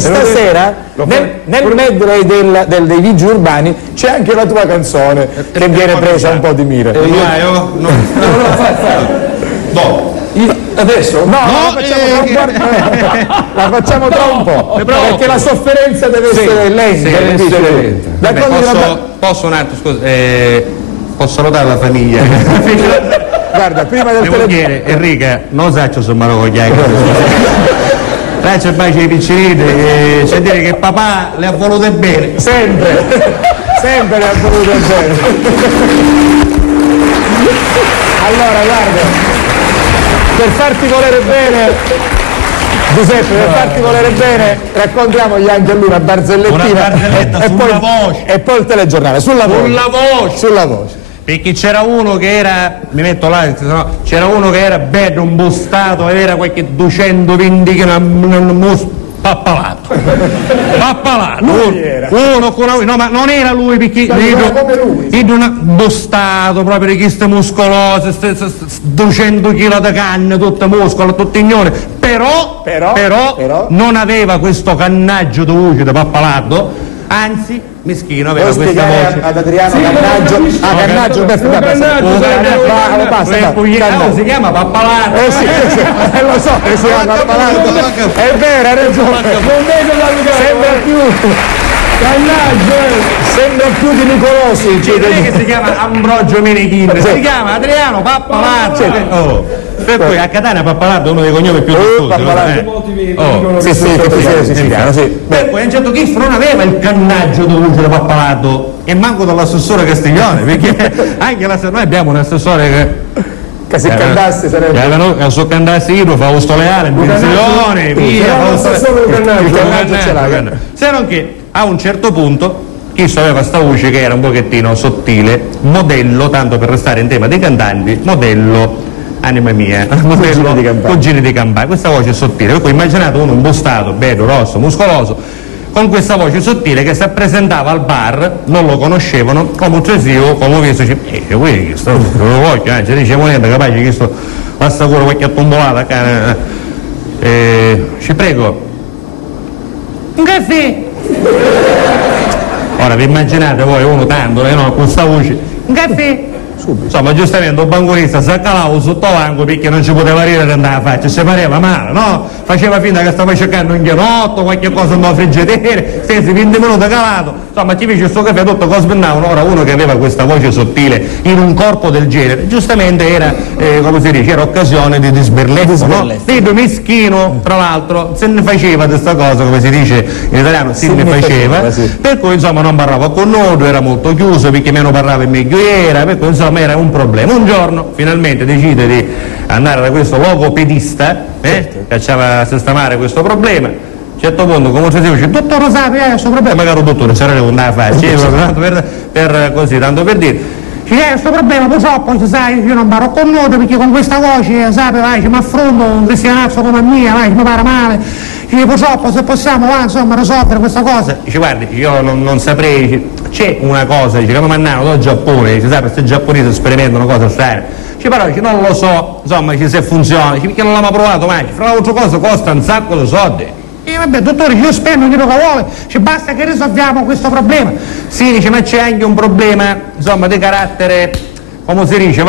Stasera nel medley dei vigili urbani c'è anche la tua canzone che viene presa un po' di mira. Adesso? No, la facciamo tra un po', perché la sofferenza deve essere lenta. Posso un attimo, scusa, posso notare la famiglia? Guarda, prima del telefono Enrica, non saccio se me lo cogliai. Là c'è bacio di piccinini, c'è dire che papà le ha volute bene. Sempre le ha volute bene. Allora, guarda, per farti volere bene, Giuseppe, per farti volere bene, raccontiamogli anche lui una barzellettina e poi il telegiornale, sulla voce. Perché c'era uno che era, mi metto là, c'era uno che era bello, un bustato, aveva qualche 220 kg, un pappalato. Uno con no, ma non era lui, perché bustato proprio di queste muscolose, 200 kg di canne, tutte muscolo, tutto ignore, però non aveva questo cannaggio di voce da pappalato, anzi mischino aveva questa voce. Ad Adriano Cannaggio, si chiama pappalato. Lo so, si chiama pappalato. È vero, hai ragione. Non vedo la sembra più di Nicolosi. Non è che si chiama Ambrogio Menechini, si chiama Adriano Pappalato. Per cui a Catania Pappalato è uno dei cognomi più diffusi. Sì. Per cui a un certo punto non aveva il cannaggio dovuto da Pappalato e manco dall'assessore Castiglione, perché anche noi abbiamo un assessore che se cantasse sarebbe che se cantasse io Fausto Leale, Benzione, via se non che a un certo punto chi aveva sta voce che era un pochettino sottile, modello, tanto per restare in tema dei cantanti, modello anima mia, modello Cugini di Campania, questa voce sottile, per cui immaginate uno imbustato, bello, rosso, muscoloso, con questa voce sottile che si presentava al bar, non lo conoscevano, come un tresivo, come visto, questo lo voglio, ci dicevo niente, capace che questo basta pure qualche tombolata, ci prego, un caffè. Ora vi immaginate voi uno tanto, no, con questa voce, un caffè. Insomma, giustamente un banconista si accalava sotto l'angolo perché non ci poteva ridere che andava a faccia, si pareva male, no? Faceva finta che stava cercando un ghianotto, qualche cosa nella friggetiera, stessi 20 minuti calato, insomma ci fece questo caffè tutto cosmennavano. Ora uno che aveva questa voce sottile in un corpo del genere, giustamente era, come si dice, era occasione di sberleffo, no? Vedo meschino, tra l'altro, se ne faceva di questa cosa, come si dice in italiano, se ne faceva, per cui insomma non parlava con noi, era molto chiuso, perché meno parlava meglio era, per cui insomma era un problema. Un giorno finalmente decide di andare da questo logopedista che faceva sistemare questo problema. A un certo punto come si dice, dottor Rosario, questo problema, caro dottore, sarà che non fa, per così, tanto per dire, questo problema purtroppo, sai, io non parlo con noi perché con questa voce, sai, mi affronto un cristianazzo come mia, mi pare male, purtroppo se possiamo insomma risolvere questa cosa. Dice, guardi, io non saprei, c'è una cosa, dice, come mannano dal Giappone, dice, sai, questi giapponesi sperimentano cose strane, però dice, non lo so, insomma, se funziona, dice, perché non l'abbiamo provato mai, fra l'altra cosa costa un sacco di soldi. E vabbè, dottore, io spendo quello che vuole, dice, basta che risolviamo questo problema. Sì, dice, ma c'è anche un problema, insomma, di carattere, come si dice,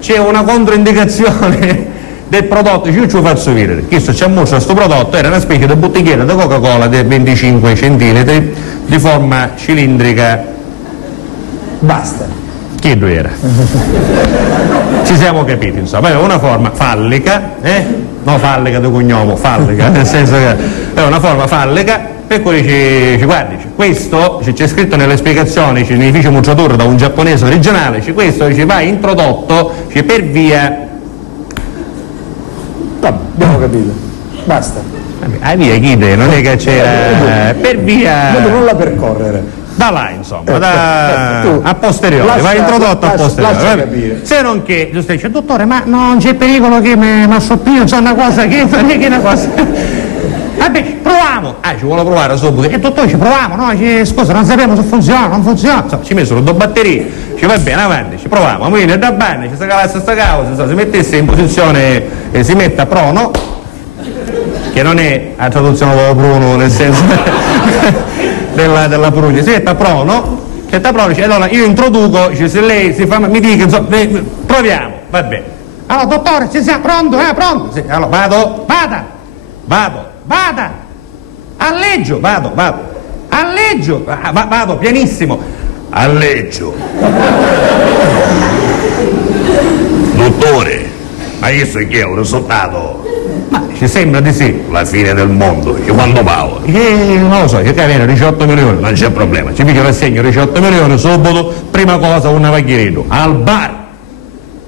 c'è una controindicazione del prodotto, io ci lo faccio vedere. Questo ci ha mostrato questo prodotto, era una specie di bottiglietta di Coca-Cola di 25 centilitri di forma cilindrica. Basta. Che era? Ci siamo capiti, insomma, aveva una forma fallica, no fallica di cognome, fallica, nel senso che è una forma fallica, per cui ci guardi, questo c'è scritto nelle spiegazioni, nei fici mutratura da un giapponese originale, questo va introdotto per via. Abbiamo capito, basta. A via Chide, non è che c'era per via. Devo non la percorrere. Da là, insomma, a posteriori, va introdotto a posteriori. Se non che, giusto dice, dottore, ma non c'è pericolo che mi assoppio, c'è una cosa che non è che una cosa. Vabbè, proviamo. Ci vuole provare subito. E dottore, ci proviamo, no? Scusa, non sappiamo se funziona, non funziona. Insomma, ci messero 2 batterie, ci va bene, avanti, ci proviamo. Ma quindi da bagno, ci sta calasse sta causa, si mettesse in posizione, si metta prono, che non è la traduzione del Bruno, nel senso della Prunia. Si mette a prova, no? Mette a prova, dice, allora io introduco, dice, se lei si fa, mi dica, insomma, proviamo, va bene. Allora, dottore, ci sia pronto, pronto? Sì, allora, vada, alleggio, vado, alleggio, vado, pianissimo, alleggio. Dottore, ma io so che è un risultato? Ma ci sembra di sì. La fine del mondo, che quando pago? Non lo so, che viene 18 milioni, non c'è problema, ci picchia l'assegno 18 milioni, subito, prima cosa un navagghierino, al bar.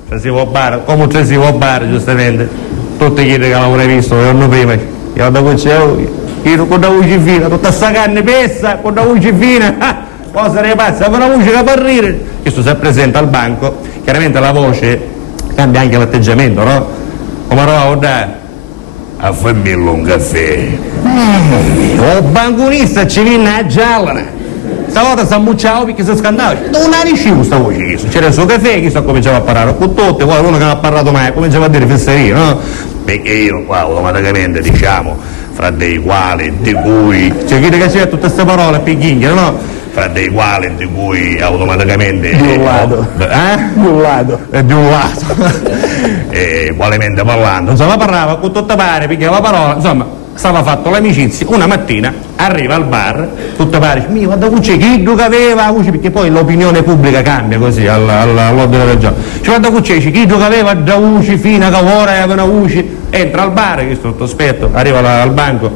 Se si può bar, come se si può bar, giustamente. Tutti quelli che l'avevano visto, il giorno prima, io da io con la voce fina, tutta sta carne pessa, con la voce fina, cosa ne passa? Fa una voce che fa ridere. Questo si presenta al banco, chiaramente la voce cambia anche l'atteggiamento, no? Come eravamo da a farmi un caffè. Il banconista ci viene a gialla. Stavolta si ammucciava perché si scandava. Non ha riuscito sta voce. C'era il suo caffè, chi cominciava a parlare con tutti, poi uno che non ha parlato mai cominciava a dire fesserie, no? Perché io qua automaticamente diciamo fra dei quali, di cui. Cioè chi che c'è tutte queste parole picchinghe, no? Fra dei quali, di cui automaticamente. Di un lato. Di un lato. Di un lato. Qualemente parlando. Insomma parlava con tutta pare, picchiava parola, insomma. Stava fatto l'amicizia, una mattina arriva al bar, tutto pare, mi guarda c'è chi che aveva, perché poi l'opinione pubblica cambia così all'ordine del giorno. Ci guarda c'è chi che aveva da voce fino a che ora aveva una voce, entra al bar, che sto aspetto, arriva al banco.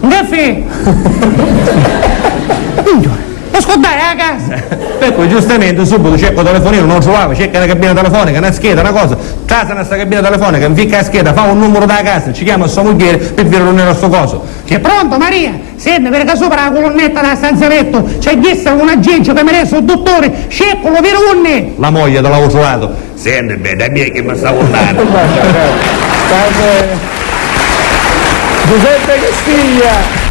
Un caffè! Ascoltai a casa! Per cui giustamente subito cerco il telefonino, non lo trovavo, cerca la cabina telefonica, una scheda, una cosa, casa questa cabina telefonica, inficca la scheda, fa un numero da casa, ci chiama sua moglie per dire non era sto coso. Che pronto Maria? Senti, perché sopra la colonnetta della stanza letto c'è chiesto un agente che mi resta un dottore, cerco lo vero con me. La moglie te l'avevo trovato. Senti, beh, da me che mi sta guardando. Giuseppe Castiglia.